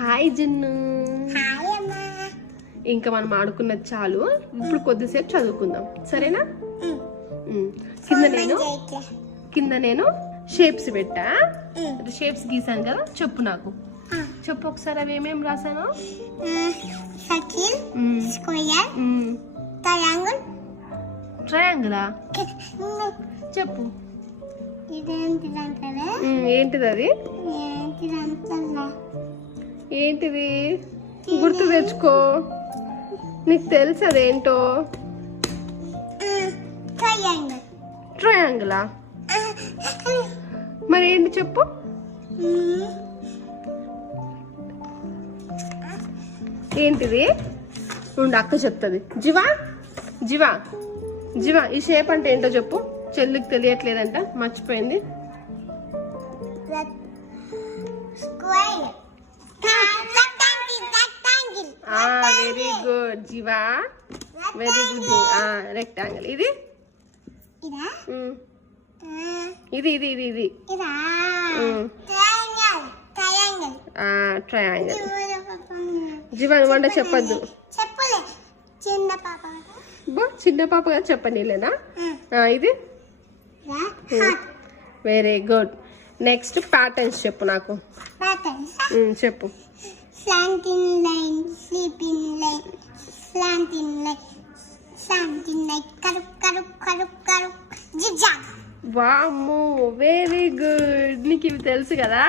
Hi జున్ను. Hi అమ్మా. ఇంకా మనం ఆడుకున్నది చాలు, ఇప్పుడు కొద్దిసేపు చదువుకుందాం, సరేనా? కింద నేను షేప్స్ పెట్టా, షేప్స్ గీసాను కదా. చెప్పు నాకు, చెప్పు ఒకసారి అవి ఏమేమి రాసాను. Circle, square, triangle. ట్రయాంగిలా? చెప్పు. ఏంటిది అది? ఏంటిది గుర్తు తెచ్చుకో, నీకు తెలుసు అదేంటో. ట్రయాంగిలా? మరి ఏంటి చెప్పు. ఏంటిది? ఉండు, అక్క చెప్తుంది. జివా జివా జివా, ఈ షేప్ అంటే ఏంటో చెప్పు. చెల్లికి తెలియట్లేదంట, మర్చిపోయింది. Very good Jiva, very good. Rectangle. ఇది ఇది ఇది ఇది ఇది ట్రయాంగిల్. జివా వంట చెప్పద్దు. చిన్న పాప కదా, చెప్పనీలేనా? ఇది వెరీ గుడ్. నెక్స్ట్ ప్యాటర్న్స్ చెప్పు నాకు. చెప్పు. Slanting line, sleeping line, slanting line, slanting line, karuk, zigzag. వామ్మో, వెరీ గుడ్. నీకు ఇవి తెలుసు కదా?